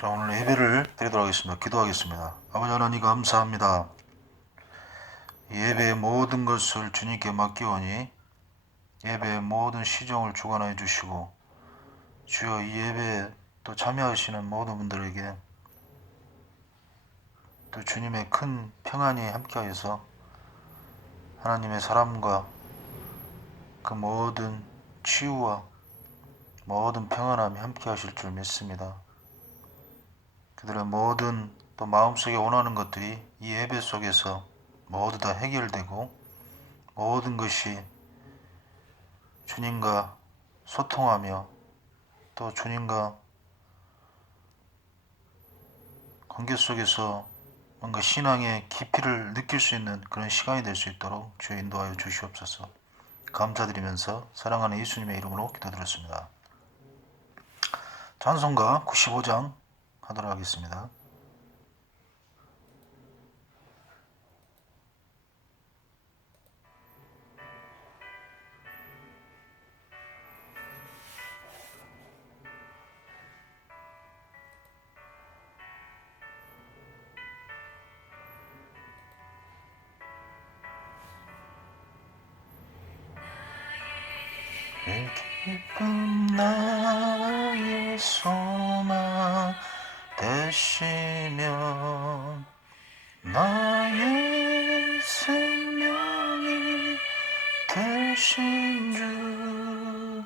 자, 오늘 예배를 드리도록 하겠습니다. 기도하겠습니다. 아버지 하나님 감사합니다. 이 예배의 모든 것을 주님께 맡기오니 예배의 모든 시종을 주관하여 주시고 주여 이 예배에 또 참여하시는 모든 분들에게 또 주님의 큰 평안이 함께하여서 하나님의 사람과 그 모든 치유와 모든 평안함이 함께하실 줄 믿습니다. 그들의 모든 또 마음속에 원하는 것들이 이 예배 속에서 모두 다 해결되고 모든 것이 주님과 소통하며 또 주님과 관계 속에서 뭔가 신앙의 깊이를 느낄 수 있는 그런 시간이 될 수 있도록 주여 인도하여 주시옵소서. 감사드리면서 사랑하는 예수님의 이름으로 기도드렸습니다. 찬송가 95장 하도록 하겠습니다. 기쁨 나의 소망 되시며 나의 생명이 되신 주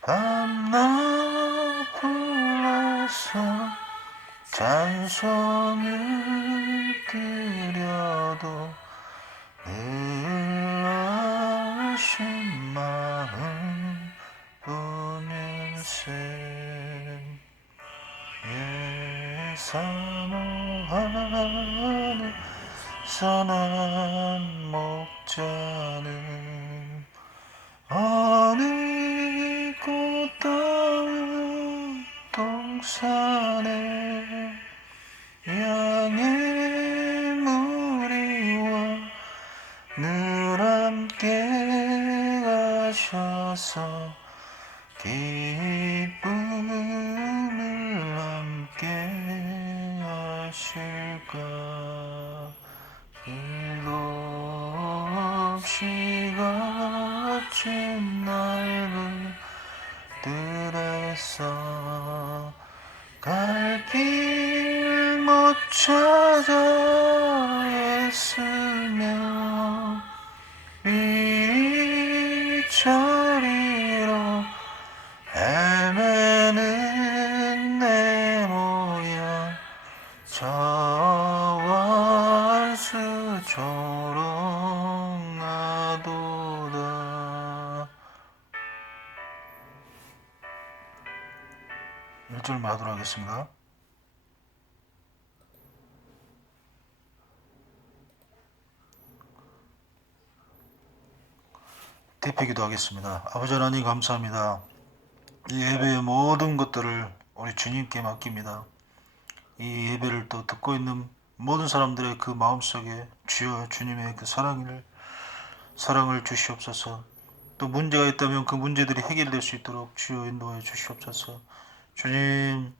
밤낮 불러서 찬송을 드려도 늘 아신 마음 뿐일세. 사모하는 선한 목자는 어느 꽃다운 동산에 양의 무리와 늘 함께 가셔서 기쁨을 함께 하실까. 길도 없이 갇힌 넓은 들에서 갈 길 못 찾아 애쓰며 일자리로 헤매는 내 모양 저와 수조롱하도다. 1절만 하도록 하겠습니다. 대표기도 하겠습니다. 아버지 하나님 감사합니다. 이 예배의 모든 것들을 우리 주님께 맡깁니다. 이 예배를 또 듣고 있는 모든 사람들의 그 마음속에 주여 주님의 그 사랑을 주시옵소서. 또 문제가 있다면 그 문제들이 해결될 수 있도록 주여 인도하여 주시옵소서. 주님,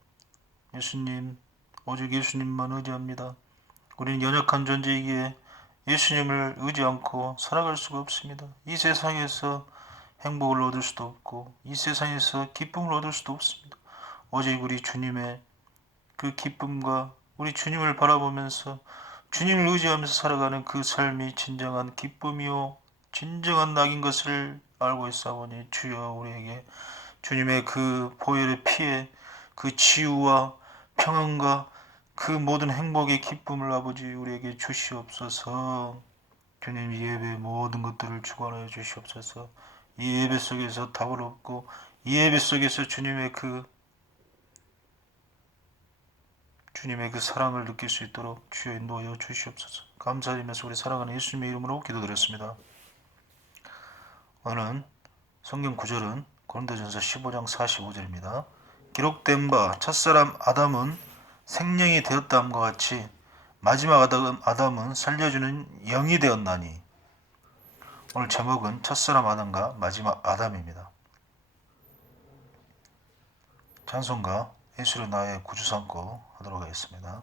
예수님, 오직 예수님만 의지합니다. 우리는 연약한 존재이기에 예수님을 의지 않고 살아갈 수가 없습니다. 이 세상에서 행복을 얻을 수도 없고 이 세상에서 기쁨을 얻을 수도 없습니다. 오직 우리 주님의 그 기쁨과 우리 주님을 바라보면서 주님을 의지하면서 살아가는 그 삶이 진정한 기쁨이요 진정한 낙인 것을 알고 있사오니 주여 우리에게 주님의 그 보혈의 피에 그 치유와 평안과 그 모든 행복의 기쁨을 아버지 우리에게 주시옵소서. 주님 이 예배의 모든 것들을 주관하여 주시옵소서. 이 예배 속에서 답을 얻고 이 예배 속에서 주님의 그 사랑을 느낄 수 있도록 주여 인도하여 주시옵소서. 감사드리면서 우리 사랑하는 예수님의 이름으로 기도드렸습니다. 오늘 성경 구절은 고린도전서 15장 45절입니다. 기록된 바 첫사람 아담은 생명이 되었다함과 같이 마지막 아담은 살려주는 영이 되었나니. 오늘 제목은 첫사람 아담과 마지막 아담입니다. 찬송가 예수를 나의 구주 삼고 하도록 하겠습니다.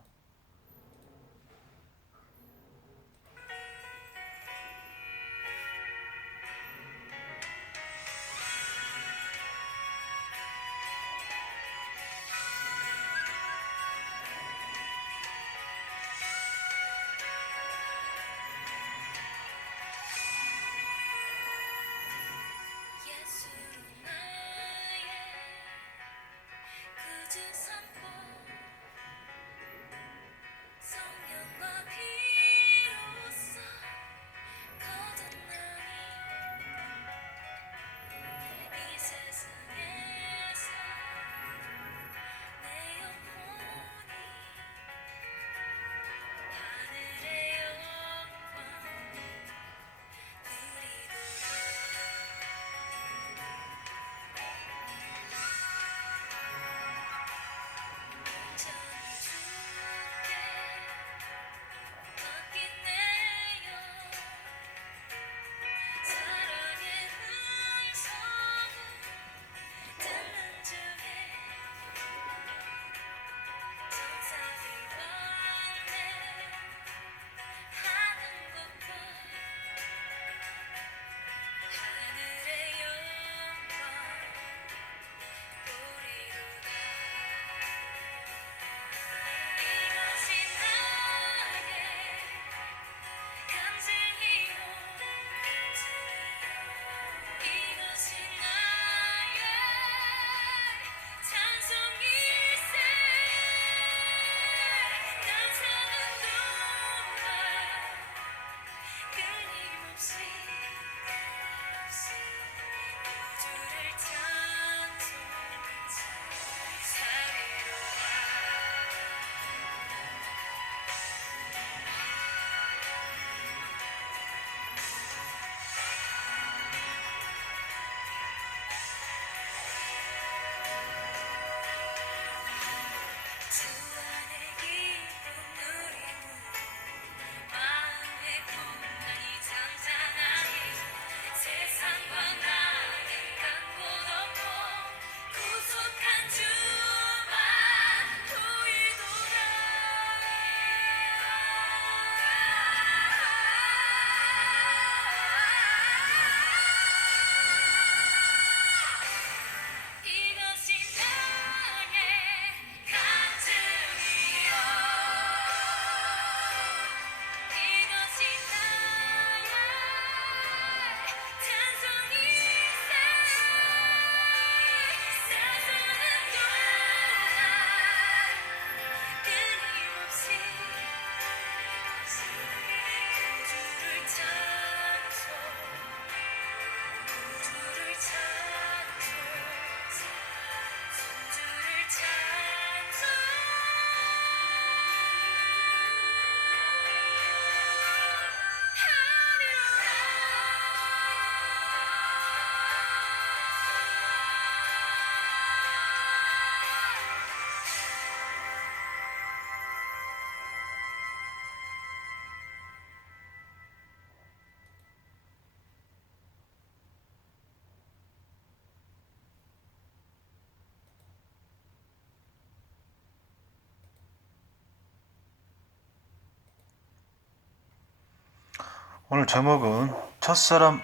오늘 제목은 첫사람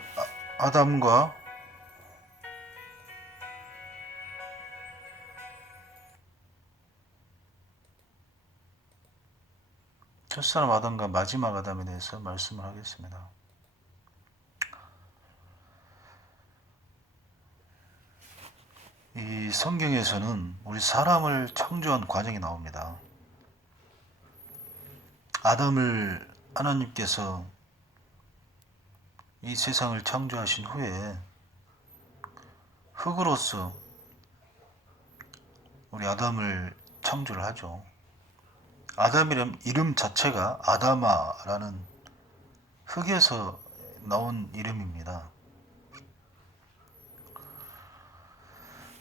아담과 마지막 아담에 대해서 말씀을 하겠습니다. 이 성경에서는 우리 사람을 창조한 과정이 나옵니다. 아담을 하나님께서 이 세상을 창조하신 후에 흙으로서 우리 아담을 창조를 하죠. 아담이란 이름 자체가 아다마라는 흙에서 나온 이름입니다.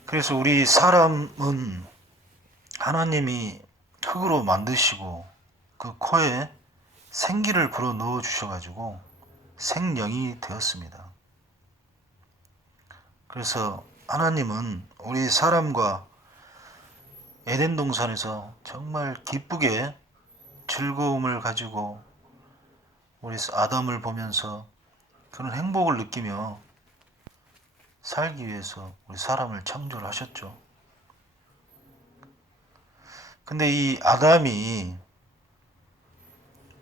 그래서 우리 사람은 하나님이 흙으로 만드시고 그 코에 생기를 불어 넣어 주셔가지고 생명이 되었습니다. 그래서 하나님은 우리 사람과 에덴 동산에서 정말 기쁘게 즐거움을 가지고 우리 아담을 보면서 그런 행복을 느끼며 살기 위해서 우리 사람을 창조를 하셨죠. 근데 이 아담이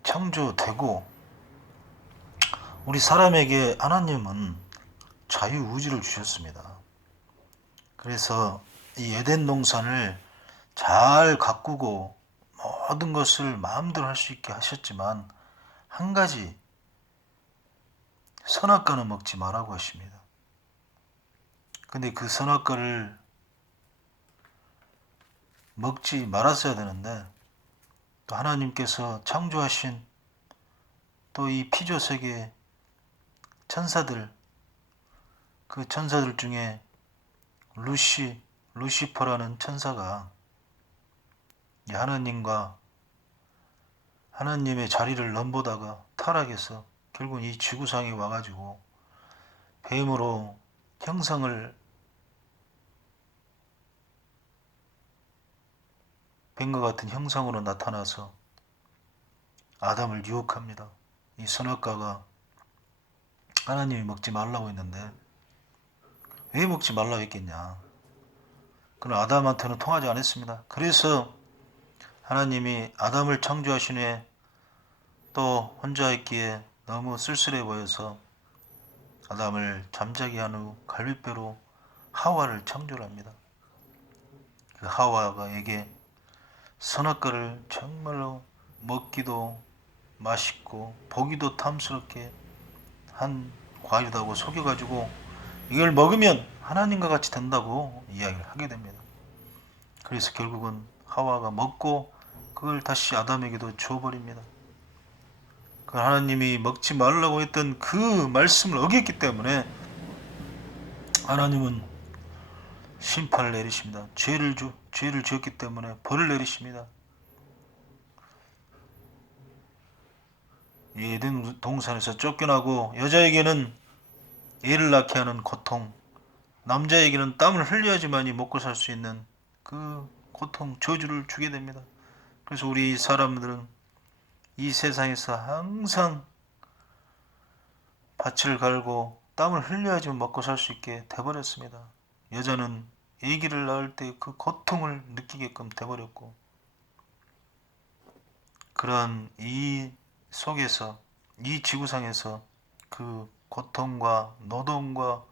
창조되고 우리 사람에게 하나님은 자유의지를 주셨습니다. 그래서 이 에덴 동산을 잘 가꾸고 모든 것을 마음대로 할 수 있게 하셨지만 한 가지 선악과는 먹지 말라고 하십니다. 근데 그 선악과를 먹지 말았어야 되는데 또 하나님께서 창조하신 또 이 피조세계 천사들, 그 천사들 중에 루시퍼라는 천사가 하나님과 하나님의 자리를 넘보다가 타락해서 결국 이 지구상에 와가지고 뱀으로 뱀과 같은 형상으로 나타나서 아담을 유혹합니다. 이 선악과가 하나님이 먹지 말라고 했는데 왜 먹지 말라고 했겠냐. 그럼 아담한테는 통하지 않았습니다. 그래서 하나님이 아담을 창조하신 후에 또 혼자 있기에 너무 쓸쓸해 보여서 아담을 잠자게 한 후 갈빗배로 하와를 창조를 합니다. 그 하와가에게 선악과를 정말로 먹기도 맛있고 보기도 탐스럽게 한 과일이라고 속여가지고 이걸 먹으면 하나님과 같이 된다고 이야기를 하게 됩니다. 그래서 결국은 하와가 먹고 그걸 다시 아담에게도 줘버립니다. 그 하나님이 먹지 말라고 했던 그 말씀을 어겼기 때문에 하나님은 심판을 내리십니다. 죄를 지었기 때문에 벌을 내리십니다. 에덴 동산에서 쫓겨나고 여자에게는 애를 낳게 하는 고통, 남자에게는 땀을 흘려야지만이 먹고 살 수 있는 그 고통, 저주를 주게 됩니다. 그래서 우리 사람들은 이 세상에서 항상 밭을 갈고 땀을 흘려야지만 먹고 살 수 있게 돼버렸습니다. 여자는 아기를 낳을 때 그 고통을 느끼게끔 돼버렸고, 그런 이 속에서, 이 지구상에서 그 고통과 노동과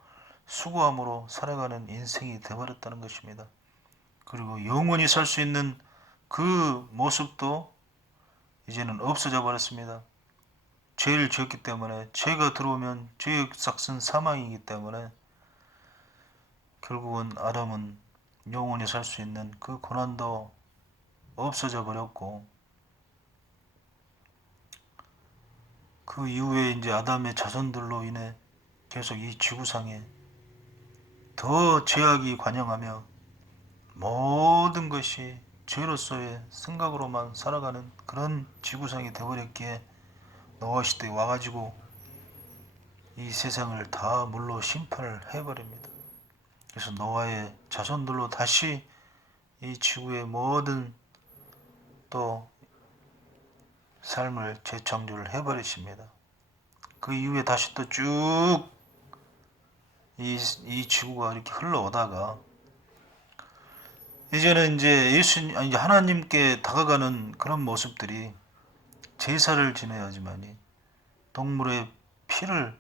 수고함으로 살아가는 인생이 돼버렸다는 것입니다. 그리고 영원히 살 수 있는 그 모습도 이제는 없어져 버렸습니다. 죄를 지었기 때문에, 죄가 들어오면 죄의 삭은 사망이기 때문에 결국은 아담은 영원히 살 수 있는 그 고난도 없어져 버렸고, 그 이후에 이제 아담의 자손들로 인해 계속 이 지구상에 더 죄악이 관영하며 모든 것이 죄로서의 생각으로만 살아가는 그런 지구상이 되어버렸기에 노아 시대에 와가지고 이 세상을 다 물로 심판을 해버립니다. 그래서 노아의 자손들로 다시 이 지구의 모든 또 삶을 재창조를 해버리십니다. 그 이후에 다시 또 쭉 이 지구가 이렇게 흘러오다가 이제는 이제 이제 하나님께 다가가는 그런 모습들이 제사를 지내야지만이 동물의 피를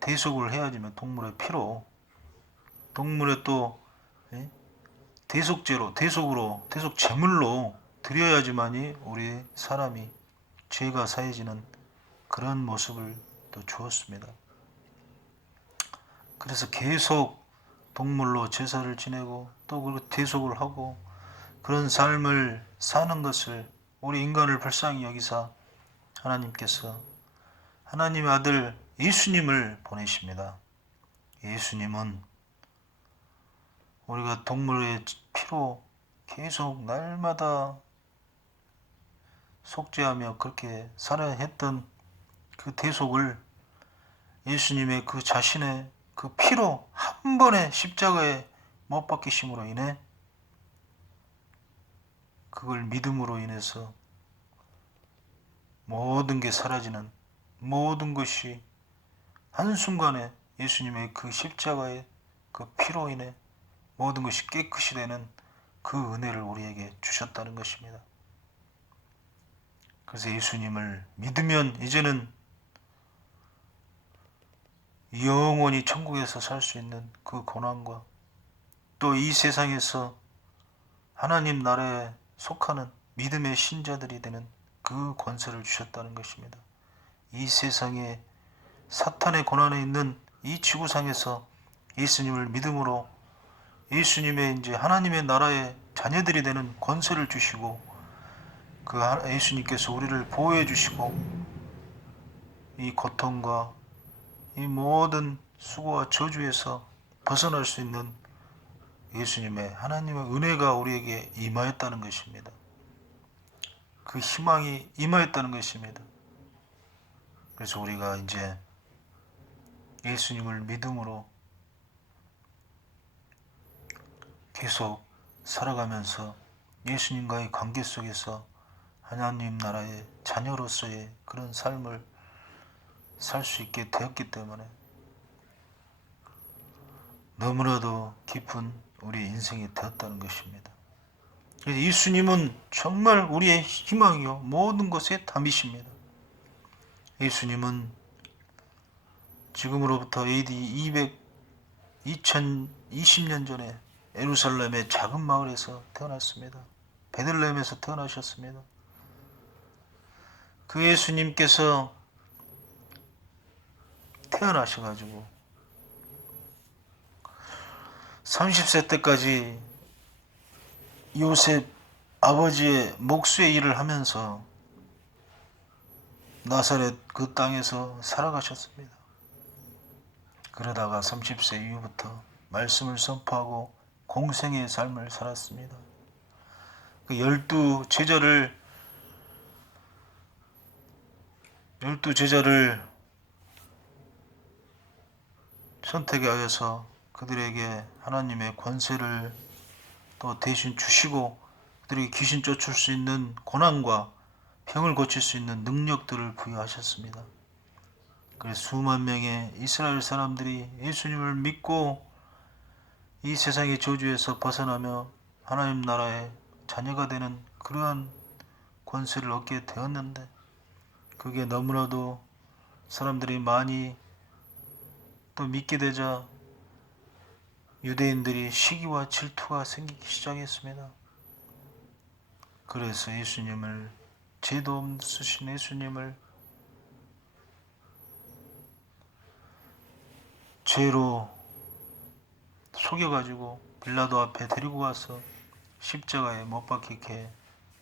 대속을 해야지만 동물의 피로 동물의 또 대속제로 대속 제물로 드려야지만이 우리 사람이 죄가 사해지는 그런 모습을 또 주었습니다. 그래서 계속 동물로 제사를 지내고 또 그리고 대속을 하고 그런 삶을 사는 것을 우리 인간을 불쌍히 여기사 하나님께서 하나님의 아들 예수님을 보내십니다. 예수님은 우리가 동물의 피로 계속 날마다 속죄하며 그렇게 살아야 했던 그 대속을 예수님의 그 자신의 그 피로 한 번에 십자가에 못 박히심으로 인해 그걸 믿음으로 인해서 모든 게 사라지는, 모든 것이 한순간에 예수님의 그 십자가의 그 피로 인해 모든 것이 깨끗이 되는 그 은혜를 우리에게 주셨다는 것입니다. 그래서 예수님을 믿으면 이제는 영원히 천국에서 살 수 있는 그 고난과 또 이 세상에서 하나님 나라에 속하는 믿음의 신자들이 되는 그 권세를 주셨다는 것입니다. 이 세상에 사탄의 고난에 있는 이 지구상에서 예수님을 믿음으로 예수님의 이제 하나님의 나라의 자녀들이 되는 권세를 주시고 그 예수님께서 우리를 보호해 주시고 이 고통과 이 모든 수고와 저주에서 벗어날 수 있는 예수님의 하나님의 은혜가 우리에게 임하였다는 것입니다. 그 희망이 임하였다는 것입니다. 그래서 우리가 이제 예수님을 믿음으로 계속 살아가면서 예수님과의 관계 속에서 하나님 나라의 자녀로서의 그런 삶을 살 수 있게 되었기 때문에 너무나도 깊은 우리 인생이 되었다는 것입니다. 그래서 예수님은 정말 우리의 희망이요 모든 것의 답이십니다. 예수님은 지금으로부터 AD 2020년 전에 예루살렘의 작은 마을에서 태어났습니다. 베들레헴에서 태어나셨습니다. 그 예수님께서 태어나셔가지고 30세 때까지 요셉 아버지의 목수의 일을 하면서 나사렛 그 땅에서 살아가셨습니다. 그러다가 30세 이후부터 말씀을 선포하고 공생의 삶을 살았습니다. 그 열두 제자를 선택하여서 그들에게 하나님의 권세를 또 대신 주시고 그들에게 귀신 쫓을 수 있는 고난과 병을 고칠 수 있는 능력들을 부여하셨습니다. 그래서 수만 명의 이스라엘 사람들이 예수님을 믿고 이 세상의 저주에서 벗어나며 하나님 나라의 자녀가 되는 그러한 권세를 얻게 되었는데 그게 너무나도 사람들이 많이 또 믿게 되자 유대인들이 시기와 질투가 생기기 시작했습니다. 그래서 예수님을 죄도 없으신 예수님을 죄로 속여가지고 빌라도 앞에 데리고 가서 십자가에 못 박히게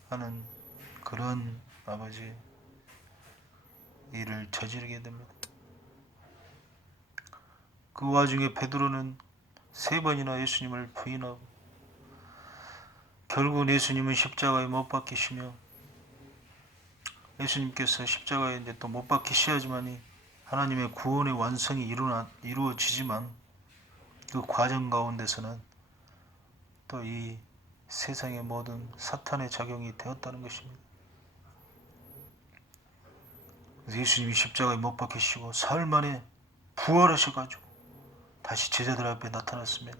하는 그런 아버지 일을 저지르게 됩니다. 그 와중에 베드로는 3번이나 예수님을 부인하고 결국은 예수님은 십자가에 못 박히시며 예수님께서 십자가에 이제 또 못 박히셔야지만이 하나님의 구원의 완성이 이루어지지만 그 과정 가운데서는 또 이 세상의 모든 사탄의 작용이 되었다는 것입니다. 그래서 예수님이 십자가에 못 박히시고 사흘 만에 부활하셔가지고 다시 제자들 앞에 나타났습니다.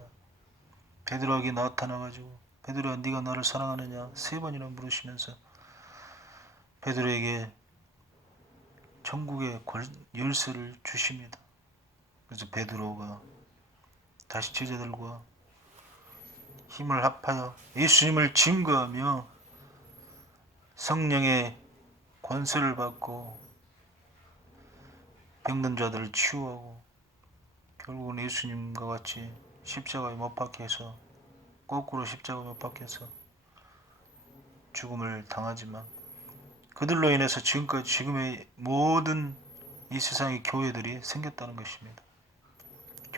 베드로에게 나타나가지고 베드로야 네가 나를 사랑하느냐 3번이나 물으시면서 베드로에게 천국의 열쇠를 주십니다. 그래서 베드로가 다시 제자들과 힘을 합하여 예수님을 증거하며 성령의 권세를 받고 병든 자들을 치유하고 결국은 예수님과 같이 십자가에 못 박혀서 거꾸로 십자가에 못 박혀서 죽음을 당하지만 그들로 인해서 지금의 모든 이 세상의 교회들이 생겼다는 것입니다.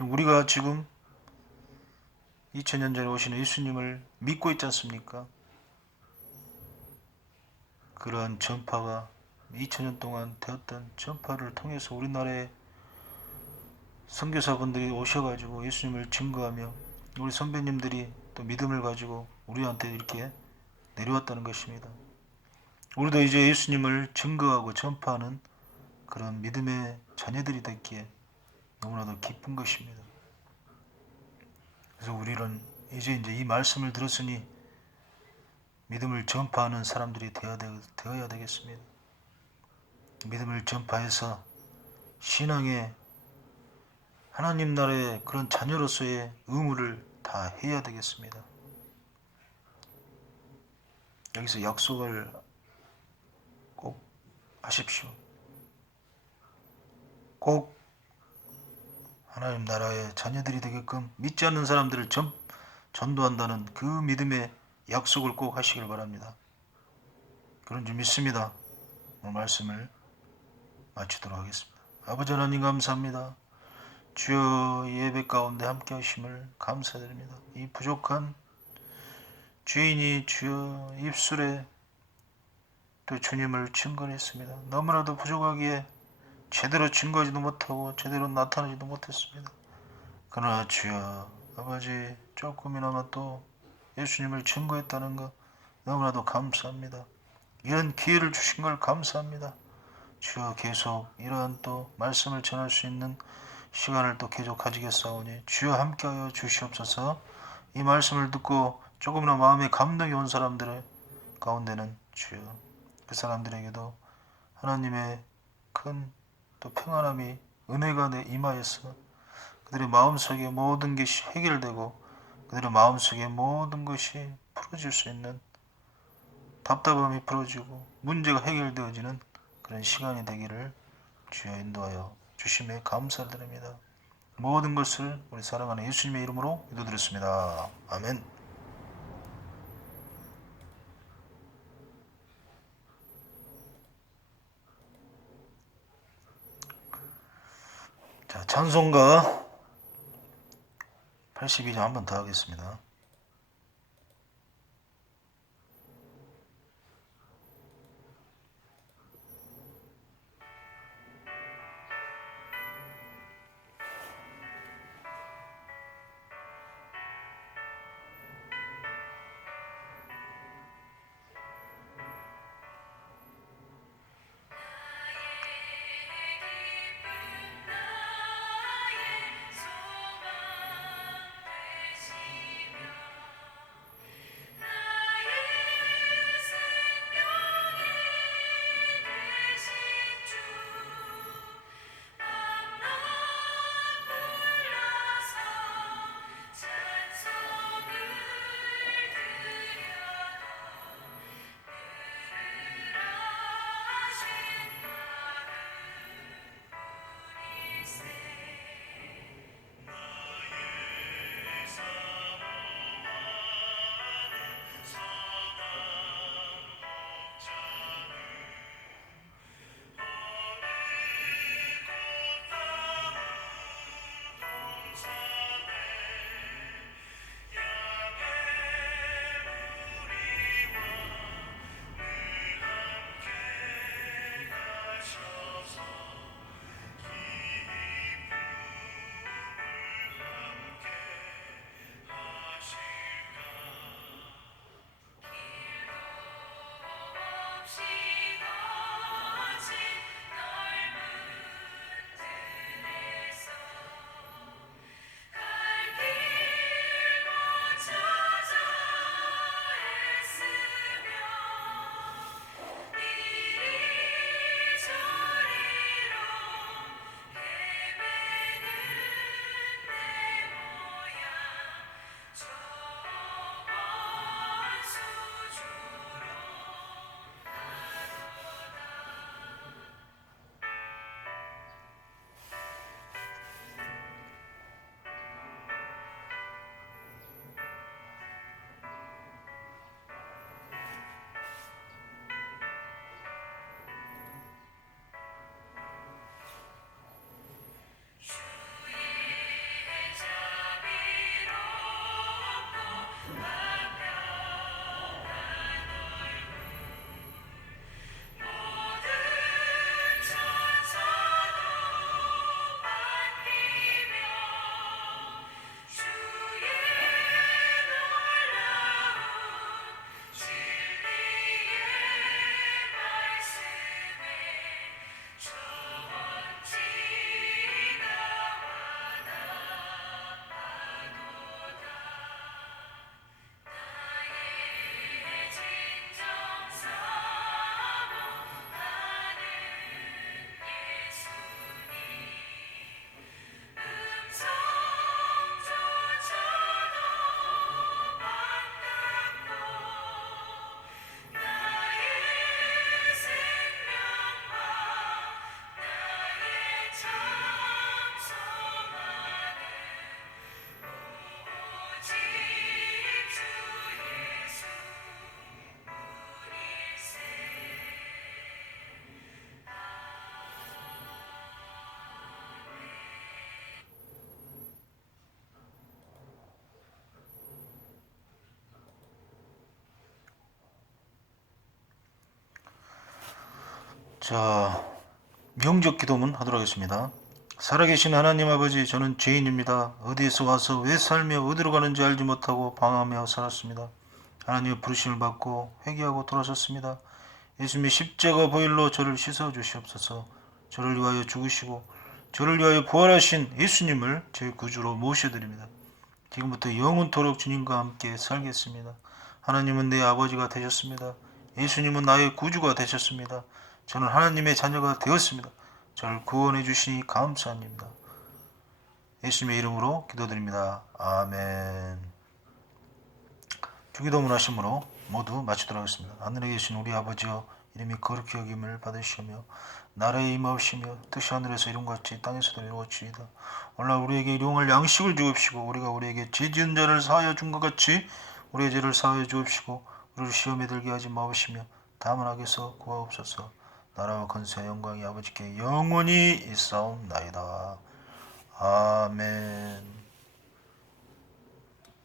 우리가 지금 2000년 전에 오신 예수님을 믿고 있지 않습니까? 그러한 전파가 2000년 동안 되었던 전파를 통해서 우리나라에 선교사분들이 오셔가지고 예수님을 증거하며 우리 선배님들이 또 믿음을 가지고 우리한테 이렇게 내려왔다는 것입니다. 우리도 이제 예수님을 증거하고 전파하는 그런 믿음의 자녀들이 됐기에 너무나도 기쁜 것입니다. 그래서 우리는 이제 이 말씀을 들었으니 믿음을 전파하는 사람들이 되어야 되겠습니다. 믿음을 전파해서 신앙의 하나님 나라의 그런 자녀로서의 의무를 다 해야 되겠습니다. 여기서 약속을 꼭 하십시오. 꼭 하나님 나라의 자녀들이 되게끔 믿지 않는 사람들을 전도한다는 그 믿음의 약속을 꼭 하시길 바랍니다. 그런 줄 믿습니다. 오늘 말씀을 마치도록 하겠습니다. 아버지 하나님 감사합니다. 주여 예배 가운데 함께 하심을 감사드립니다. 이 부족한 주인이 주여 입술에 또 주님을 증거했습니다. 너무나도 부족하기에 제대로 증거하지도 못하고 제대로 나타나지도 못했습니다. 그러나 주여 아버지 조금이나마 또 예수님을 증거했다는 것 너무나도 감사합니다. 이런 기회를 주신 걸 감사합니다. 주여 계속 이러한 또 말씀을 전할 수 있는 시간을 또 계속 가지겠사오니 주여 함께하여 주시옵소서. 이 말씀을 듣고 조금이나 마음에 감동이 온 사람들의 가운데는 주여 그 사람들에게도 하나님의 큰 또 평안함이 은혜가 임하여서 그들의 마음속에 모든 것이 해결되고 그들의 마음속에 모든 것이 풀어질 수 있는 답답함이 풀어지고 문제가 해결되어지는 그런 시간이 되기를 주여 인도하여 주심에 감사드립니다. 모든 것을 우리 사랑하는 예수님의 이름으로 기도드렸습니다. 아멘. 자, 찬송가 82장 한 번 더 하겠습니다. 자, 명적 기도문 하도록 하겠습니다. 살아계신 하나님 아버지, 저는 죄인입니다. 어디에서 와서 왜 살며 어디로 가는지 알지 못하고 방황하며 살았습니다. 하나님의 부르심을 받고 회개하고 돌아섰습니다. 예수님의 십자가 보혈로 저를 씻어 주시옵소서. 저를 위하여 죽으시고 저를 위하여 부활하신 예수님을 제 구주로 모셔드립니다. 지금부터 영원토록 주님과 함께 살겠습니다. 하나님은 내 아버지가 되셨습니다. 예수님은 나의 구주가 되셨습니다. 저는 하나님의 자녀가 되었습니다. 저를 구원해 주시니 감사합니다. 예수님의 이름으로 기도드립니다. 아멘. 주기도문 하심으로 모두 마치도록 하겠습니다. 하늘에 계신 우리 아버지여, 이름이 거룩히 여김을 받으시며 나라에 임하옵시며 뜻이 하늘에서 이룬같이 땅에서도 이루어지이다. 오늘 우리에게 일용할 양식을 주옵시고 우리가 우리에게 죄 지은 자를 사하여 준 것 같이 우리의 죄를 사하여 주옵시고 우리를 시험에 들게 하지 마옵시며 다만 악에서 구하옵소서. 나라와 권세 영광이 아버지께 영원히 있사옵나이다. 아멘.